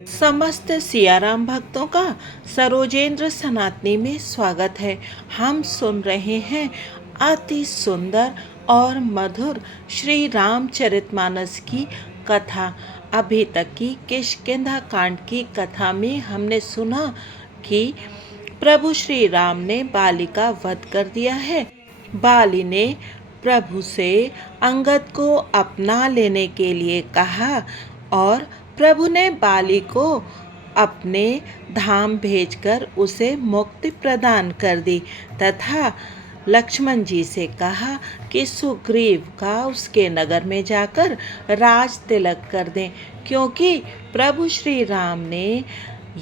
समस्त सियाराम भक्तों का सरोजेंद्र सनातनी में स्वागत है। हम सुन रहे हैं अति सुंदर और मधुर श्री रामचरितमानस की कथा। अभी तक की किष्किंधा कांड की कथा में हमने सुना कि प्रभु श्री राम ने बाली का वध कर दिया है। बाली ने प्रभु से अंगद को अपना लेने के लिए कहा और प्रभु ने बाली को अपने धाम भेजकर उसे मुक्ति प्रदान कर दी तथा लक्ष्मण जी से कहा कि सुग्रीव का उसके नगर में जाकर राज तिलक कर दें, क्योंकि प्रभु श्री राम ने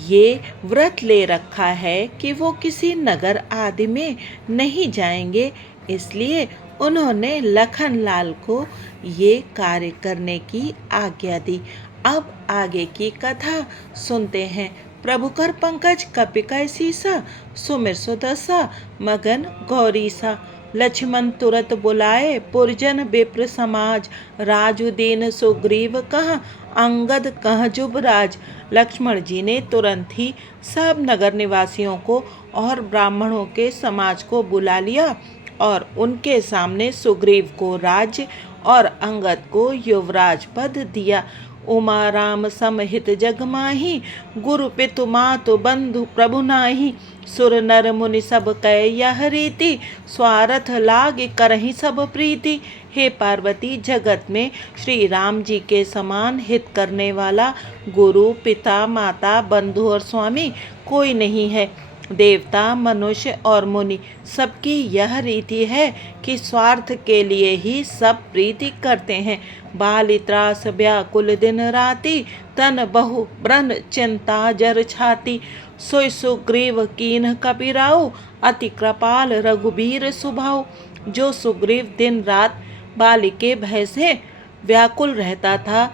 ये व्रत ले रखा है कि वो किसी नगर आदि में नहीं जाएंगे। इसलिए उन्होंने लखनलाल को ये कार्य करने की आज्ञा दी। अब आगे की कथा सुनते हैं। प्रभु कर पंकज कपिकै सीसा, सुमिर सुदसा मगन गौरीसा। लक्ष्मण तुरत बुलाए पुरजन विप्र समाज, राजुदीन सुग्रीव कहाँ अंगद कह जुबराज। लक्ष्मण जी ने तुरंत ही सब नगर निवासियों को और ब्राह्मणों के समाज को बुला लिया और उनके सामने सुग्रीव को राज्य और अंगद को युवराज पद दिया। उमा राम समहित जग माही, गुरु पितु मातु बंधु प्रभु नाही। सुर नर मुनि सब कह यह रीति, स्वार्थ लाग करहि सब प्रीति। हे पार्वती, जगत में श्री राम जी के समान हित करने वाला गुरु पिता माता बंधु और स्वामी कोई नहीं है। देवता मनुष्य और मुनि सबकी यह रीति है कि स्वार्थ के लिए ही सब प्रीति करते हैं। बाली त्रास व्याकुल दिन राति, तन बहु ब्रन चिंता जर छाती। सोई सुग्रीव कीन्ह कपिराऊ, अति कृपाल रघुबीर सुभाऊ। जो सुग्रीव दिन रात बाली के भय से व्याकुल रहता था,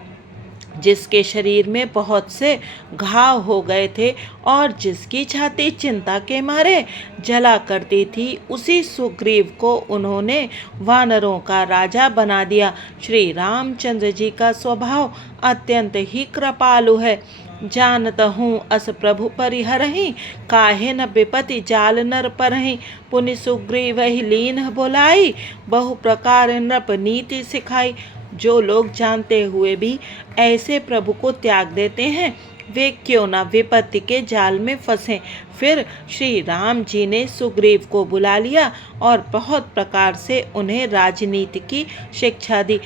जिसके शरीर में बहुत से घाव हो गए थे और जिसकी छाती चिंता के मारे जला करती थी, उसी सुग्रीव को उन्होंने वानरों का राजा बना दिया। श्री रामचंद्र जी का स्वभाव अत्यंत ही कृपालु है। जानत हूँ अस प्रभु परिहरहि, काहे न विपति जाल नर परहि। पुनि सुग्रीव ही लीन बोलाई, बहु प्रकार नृप नीति सिखाई। जो लोग जानते हुए भी ऐसे प्रभु को त्याग देते हैं, वे क्यों न विपत्ति के जाल में फंसे। फिर श्री राम जी ने सुग्रीव को बुला लिया और बहुत प्रकार से उन्हें राजनीति की शिक्षा दी।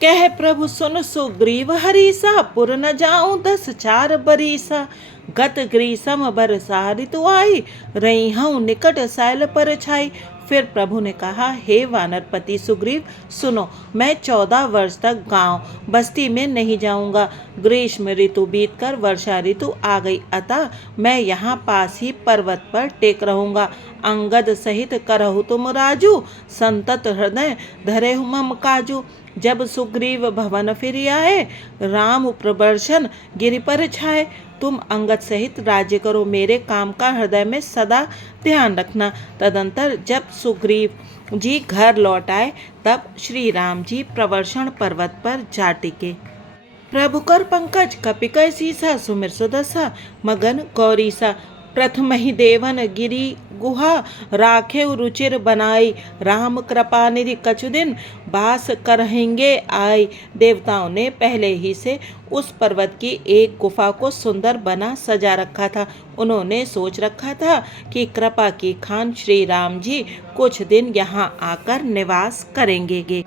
कह प्रभु सुन सुग्रीव हरीसा, पुर न जाऊं 10 4 बरीसा। गत ग्रीसम बरसा ऋतु आई, रही हूँ निकट सैल पर छाई। फिर प्रभु ने कहा, हे वानरपति सुग्रीव, सुनो, मैं 14 वर्ष तक गांव बस्ती में नहीं जाऊंगा। ग्रीष्म ऋतु बीतकर वर्षा ऋतु आ गई, अतः मैं यहाँ पास ही पर्वत पर टेक रहूंगा। अंगद सहित करहु तुम राजू, संतत हृदय धरे मम काजू। जब सुग्रीव भवन फिर आए, राम प्रबर्शन गिरि पर छाए। तुम अंगद सहित राज्य करो, मेरे काम का हृदय में सदा ध्यान रखना। तदंतर जब सुग्रीव जी घर लौट आए, तब श्री राम जी प्रवर्षण पर्वत पर जा टिके। प्रभु कर पंकज कपिकै सीसा, सुमिर सुदसा मगन गौरीसा। प्रथम ही देवन गिरी गुहा, राखे रुचिर बनाई। राम कृपा निधि कछु दिन, बास करहेंगे आई। देवताओं ने पहले ही से उस पर्वत की एक गुफा को सुंदर बना सजा रखा था। उन्होंने सोच रखा था कि कृपा की खान श्री राम जी कुछ दिन यहाँ आकर निवास करेंगे।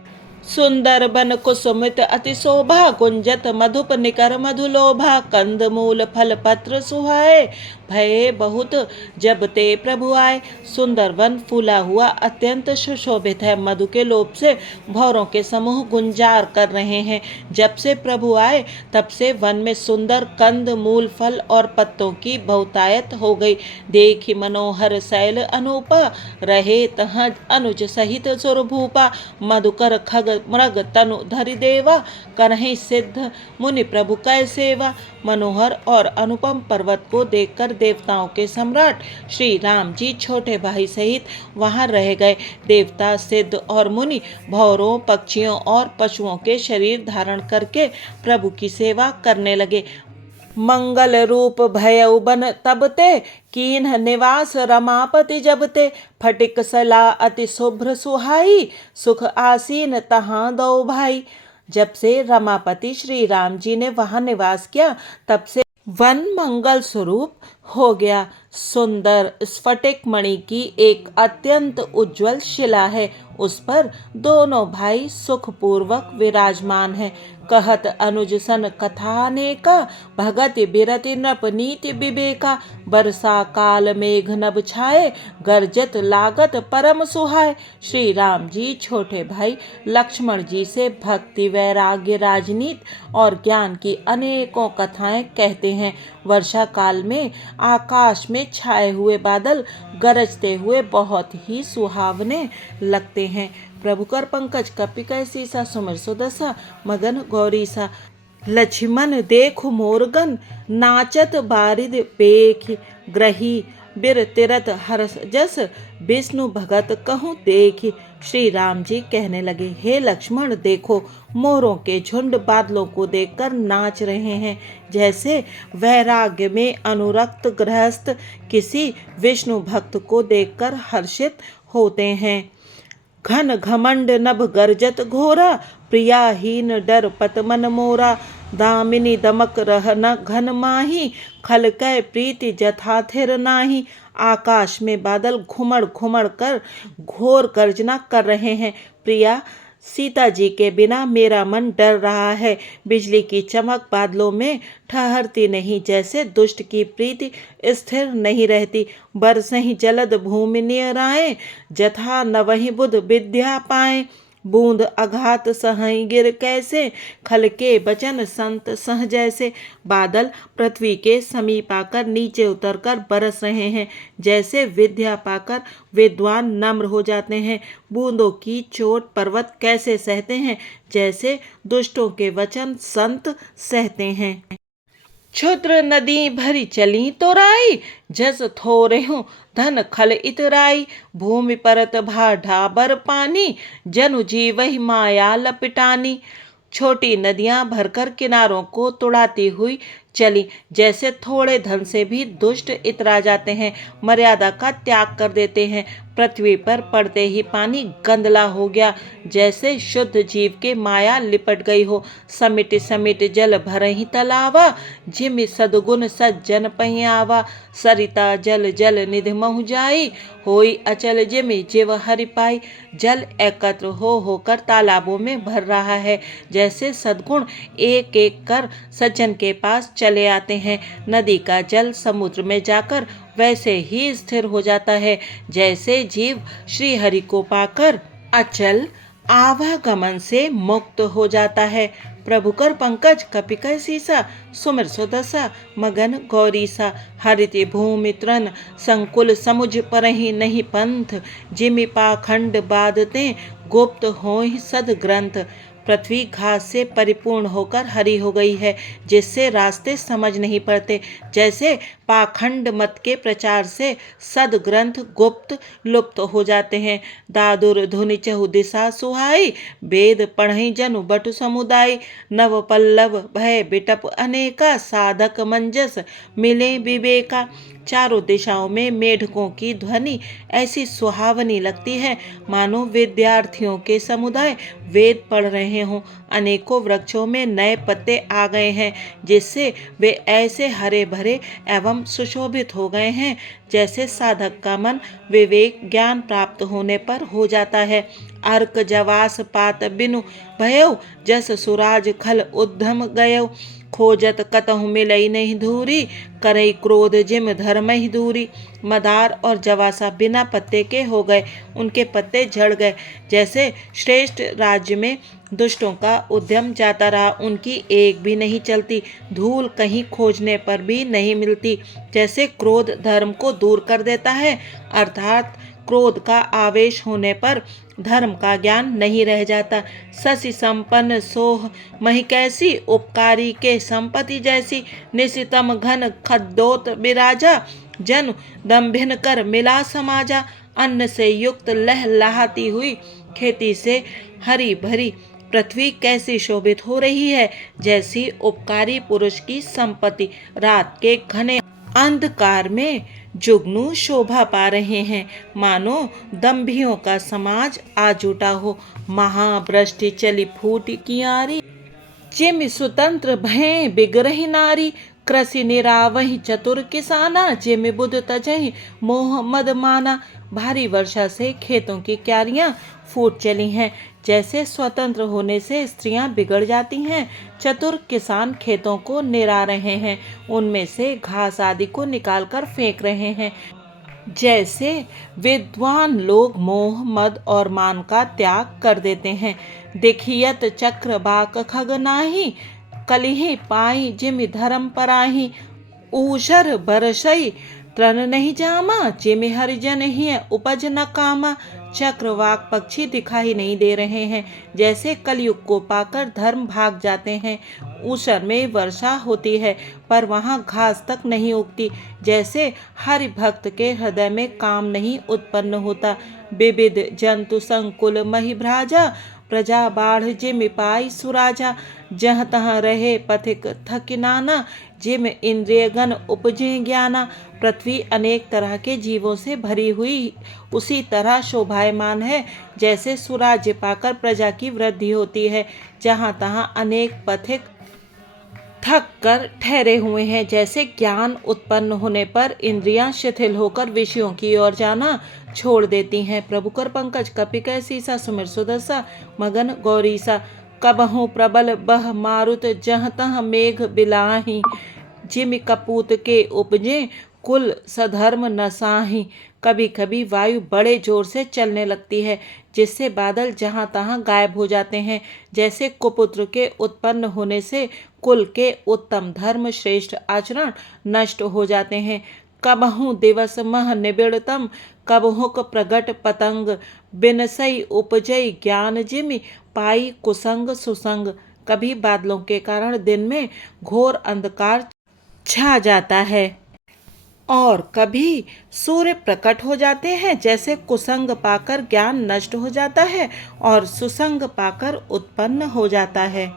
सुंदर बन कुसुमित अति शोभा, गुंजत मधुप निकर मधुलोभा। कंद मूल फल पत्र सुहाए, भये बहुत जब ते प्रभु आए। सुंदर वन फूला हुआ अत्यंत सुशोभित है, मधु के लोभ से भौरों के समूह गुंजार कर रहे हैं। जब से प्रभु आए तब से वन में सुंदर कंद मूल फल और पत्तों की बहुतायत हो गई। देखी मनोहर शैल अनूपा, रहे तह अनुज सहित सुरभूपा। मधुकर खग मृग तनु धरि देवा, करहि सिद्ध मुनि प्रभु कै सेवा। मनोहर और अनुपम पर्वत को देखकर देवताओं के सम्राट श्री राम जी छोटे भाई सहित वहां रह गए। देवता सिद्ध और मुनि भौरों पक्षियों और पशुओं के शरीर धारण करके प्रभु की सेवा करने लगे। मंगल रूप भयउ बन तबते, कीन्ह निवास रमापति जबते। फटिक सला अति शुभ्र सुहाई, सुख आसीन तहाँ दो भाई। जब से रमापति श्री राम जी ने वहां निवास किया, तब से वन मंगल स्वरूप हो गया। सुंदर स्फटिक मणि की एक अत्यंत उज्जवल शिला है, उस पर दोनों भाई सुखपूर्वक विराजमान हैं। कहत अनुज सन कथानेका, भगति बिरति नृप नीति विवेका। बरसा काल मेघ नभ छाए, गर्जत लागत परम सुहाय। श्री राम जी छोटे भाई लक्ष्मण जी से भक्ति, वैराग्य, राजनीति और ज्ञान की अनेकों कथाएं कहते हैं। वर्षा काल में आकाश में छाए हुए बादल गरजते हुए बहुत ही सुहावने लगते हैं। प्रभु कर पंकज कपि कैसी सा, सुमिर सुदसा मगन गौरी सा। लक्ष्मण देखु मोरगन, नाचत बारिद पेख। ग्रही बिर तिरत हरस जस, विष्णु भगत कहूँ देखी। श्री राम जी कहने लगे, हे लक्ष्मण देखो, मोरों के झुंड बादलों को देखकर नाच रहे हैं, जैसे वैराग्य में अनुरक्त गृहस्थ किसी विष्णु भक्त को देखकर हर्षित होते हैं। घन घमंड नभ गर्जत घोरा, प्रियाहीन डर पत मन मोरा। दामिनी दमक रह न घन माही, खलकै प्रीति जथा थिर नाही। आकाश में बादल घुमड़ घुमड़ कर घोर गर्जना कर रहे हैं। प्रिया, सीता जी के बिना मेरा मन डर रहा है। बिजली की चमक बादलों में ठहरती नहीं, जैसे दुष्ट की प्रीति स्थिर नहीं रहती। बरसहि जलद भूमि नियराए, जथा नवहि बुध विद्या पाए। बूंद अघात सहई गिर कैसे, खलके बचन संत सह जैसे। बादल पृथ्वी के समीप आकर नीचे उतरकर बरस रहे हैं, जैसे विद्या पाकर विद्वान नम्र हो जाते हैं। बूंदों की चोट पर्वत कैसे सहते हैं, जैसे दुष्टों के वचन संत सहते हैं। क्षुद्र नदी भरी चली तो राई, जस थोरे हूँ धन खल इतराई। भूमि परत भा ढाबर पानी, जनु जीवहि माया लपिटानी। छोटी नदियां भरकर किनारों को तुड़ाती हुई चली, जैसे थोड़े धन से भी दुष्ट इतरा जाते हैं, मर्यादा का त्याग कर देते हैं। पृथ्वी पर पड़ते ही पानी गंदला हो गया, जैसे शुद्ध जीव के माया लिपट गई हो। समिट समिट जल भरहि तलावा, जिमि सद्गुण सज्जन पहि आवा। सरिता जल जल निधि महु जाई, होई अचल जिमि जिव हरि पाई। जल एकत्र हो होकर तालाबों में भर रहा है, जैसे सद्गुण एक एक कर सज्जन के पास चले आते हैं। नदी का जल समुद्र में जाकर वैसे ही स्थिर हो जाता है, जैसे जीव श्री हरि को पाकर अचल आवागमन से मुक्त हो जाता है। प्रभु कर पंकज कपि कैसी सा, सुमिर सुदसा मगन गौरी सा। हरिति भूमि तृण संकुल समुझ परहि नहीं पंथ, जिमि पाखंड बाधते गुप्त होहि सद ग्रंथ। पृथ्वी घास से परिपूर्ण होकर हरी हो गई है, जिससे रास्ते समझ नहीं पड़ते, जैसे पाखंड मत के प्रचार से सदग्रंथ गुप्त लुप्त हो जाते हैं। दादुर धुनि चहु दिशा सुहाई, वेद पढ़हि जनु बटु समुदाय। नव पल्लव भय बिटप अनेका, साधक मंजस मिले विवेका। चारों दिशाओं में मेढकों की ध्वनि ऐसी सुहावनी लगती है, मानो विद्यार्थियों के समुदाय वेद पढ़ रहे हों। अनेकों वृक्षों में नए पत्ते आ गए हैं, जिससे वे ऐसे हरे भरे एवं सुशोभित हो गए हैं, जैसे साधक का मन विवेक ज्ञान प्राप्त होने पर हो जाता है। अर्क जवास पात बिनु भयउ, जस सुराज खल उद्धम गयउ। खोजत कतहु मिलई नहीं धूरी, करई क्रोध जिम धर्म ही दूरी। मदार और जवासा बिना पत्ते के हो गए, उनके पत्ते झड़ गए। जैसे श्रेष्ठ राज्य में दुष्टों का उद्यम जाता रहा, उनकी एक भी नहीं चलती, धूल कहीं खोजने पर भी नहीं मिलती। जैसे क्रोध धर्म को दूर कर देता है, अर्थात क्रोध का आवेश होने पर धर्म का ज्ञान नहीं रह जाता। शशि संपन्न सोह मही कैसी, उपकारी के संपत्ति जैसी। निशितम घन खद्दोत बिराजा, जन दम्भिन कर मिला समाजा। अन्न से युक्त लह लहाती हुई खेती से हरी भरी पृथ्वी कैसी शोभित हो रही है, जैसी उपकारी पुरुष की संपत्ति रात के घने अंधकार में जुगनू शोभा पा रहे हैं। मानो दंभियों का समाज आ जुटा हो। महावृष्टि चली फूट कियारी, जिम स्वतंत्र भय बिगरहि नारी। कृषि निरावहि चतुर किसाना, जिम बुध तजहि मोह मद माना। भारी वर्षा से खेतों की क्यारियां फूट चली हैं। जैसे स्वतंत्र होने से स्त्रियां बिगड़ जाती हैं, चतुर किसान खेतों को निरा रहे हैं, उनमें से घास आदि को निकालकर फेंक रहे हैं। जैसे विद्वान लोग मोह मद और मान का त्याग कर देते हैं। देखियत चक्र बाक खग नाही, कलिहि पाई जिमि धर्म पराही। ऊषर बरसई तृण नहीं जामा, जिमि हरिजन ही उपज न कामा। चक्रवाक पक्षी दिखाई नहीं दे रहे हैं, जैसे कलयुग को पाकर धर्म भाग जाते हैं। ऊषर में वर्षा होती है, पर वहाँ घास तक नहीं उगती। जैसे हरि भक्त के हृदय में काम नहीं उत्पन्न होता। विविध जंतु संकुल महिभ्राजा, प्रजा बाढ़ जिमि पाई सुराजा। जहाँ तहाँ रहे पथिक थकिनाना, जिम इंद्रियगण उपजे ज्ञाना। पृथ्वी अनेक तरह के जीवों से भरी हुई उसी तरह शोभायमान है, जैसे सुराज्य पाकर प्रजा की वृद्धि होती है। जहाँ तहाँ अनेक पथिक थक कर ठहरे हुए हैं, जैसे ज्ञान उत्पन्न होने पर इंद्रियां शिथिल होकर विषयों की ओर जाना छोड़ देती हैं। प्रभु कर पंकज कपि कै सीसा, सुमिर सुदसा मगन गौरीसा। कबहु प्रबल बह मारुत, जहाँ तहाँ मेघ बिलाही। जिमि कपूत के उपजे, कुल सधर्म नसाही। कभी कभी वायु बड़े जोर से चलने लगती है, जिससे बादल जहाँ तहाँ गायब हो जाते हैं। जैसे कुपुत्र के उत्पन्न होने से कुल के उत्तम धर्म श्रेष्ठ आचरण नष्ट हो जाते हैं। कबहु दिवस मह निबिड़तम, कबहुक प्रगट पतंग। बिनसई उपजई ज्ञान, जिमि पाई कुसंग सुसंग। कभी बादलों के कारण दिन में घोर अंधकार छा जाता है, और कभी सूर्य प्रकट हो जाते हैं। जैसे कुसंग पाकर ज्ञान नष्ट हो जाता है, और सुसंग पाकर उत्पन्न हो जाता है।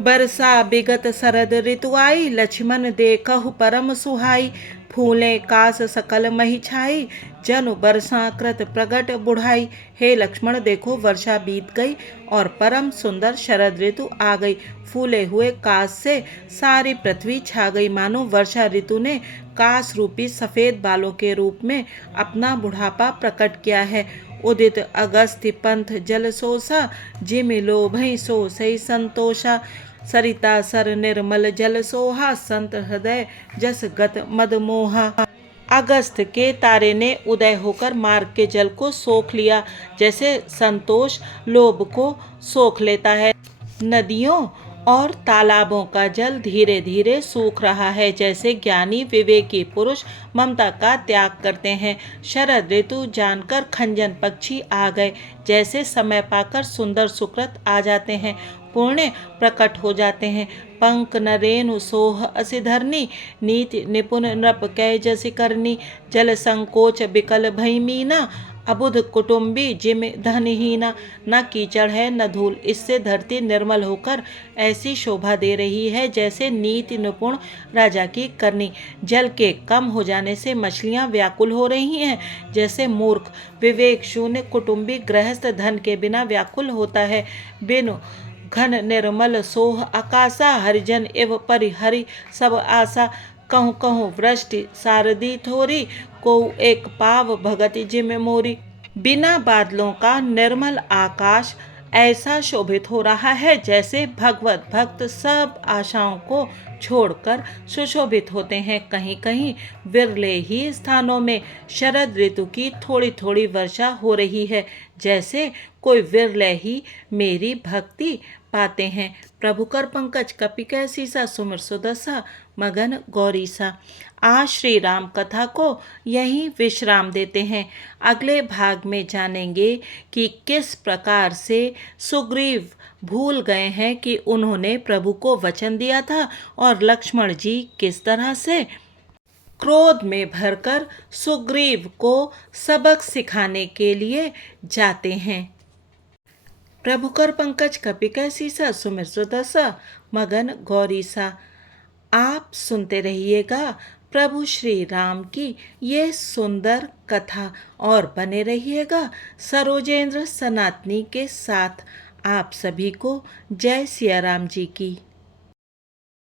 बरसा बिगत शरद ऋतु आई, लक्ष्मण देखहु परम सुहाई। फूले कास सकल मही छाई, जनु बरसा कृत प्रगट बुढ़ाई। हे लक्ष्मण, देखो वर्षा बीत गई और परम सुंदर शरद ऋतु आ गई। फूले हुए कास से सारी पृथ्वी छा गई, मानो वर्षा ऋतु ने कास रूपी सफेद बालों के रूप में अपना बुढ़ापा प्रकट किया है। उदित अगस्त्य पंथ जल सोसा, जिमि लोभई सो सही संतोषा। सरिता सर निर्मल जल सोहा, संत हृदय जस गत मद मोहा। अगस्त के तारे ने उदय होकर मार्ग के जल को सोख लिया, जैसे संतोष लोभ को सोख लेता है। नदियों और तालाबों का जल धीरे धीरे सूख रहा है, जैसे ज्ञानी विवेकी पुरुष ममता का त्याग करते हैं। शरद ऋतु जानकर खंजन पक्षी आ गए, जैसे समय पाकर सुंदर सुकृत आ जाते हैं, पुण्य प्रकट हो जाते हैं। पंक नरेनु सोह असि धरनी, नीति निपुण नृप कै जसि करनी। जल संकोच बिकल भई मीना, अबुध कुटुंबी जिम धनहीना। न कीचड़ है न धूल, इससे धरती निर्मल होकर ऐसी शोभा दे रही है, जैसे नीति निपुण राजा की करनी। जल के कम हो जाने से मछलियां व्याकुल हो रही हैं, जैसे मूर्ख विवेक शून्य कुटुंबी गृहस्थ धन के बिना व्याकुल होता है। बिनु घन निर्मल सोह आकाशा, हरिजन एव परिहरि सब आशा। कहूँ कहूँ वृष्टि सारदी थोरी, को एक पाव भगति जिम मोरी। बिना बादलों का निर्मल आकाश ऐसा शोभित हो रहा है, जैसे भगवत भक्त सब आशाओं को छोड़कर सुशोभित होते हैं। कहीं कहीं विरले ही स्थानों में शरद ऋतु की थोड़ी थोड़ी वर्षा हो रही है, जैसे कोई विरले ही मेरी भक्ति पाते हैं। प्रभु कर पंकज कपि कै सीसा, सुमिर सुदसा मगन गौरीसा। आज श्री राम कथा को यहीं विश्राम देते हैं। अगले भाग में जानेंगे कि किस प्रकार से सुग्रीव भूल गए हैं कि उन्होंने प्रभु को वचन दिया था, और लक्ष्मण जी किस तरह से क्रोध में भरकर सुग्रीव को सबक सिखाने के लिए जाते हैं। प्रभु कर पंकज कपिकै सा सुमिर सुदसा मगन गौरी सा। आप सुनते रहिएगा प्रभु श्री राम की ये सुंदर कथा और बने रहिएगा सरोजेंद्र सनातनी के साथ। आप सभी को जय सिया राम जी की।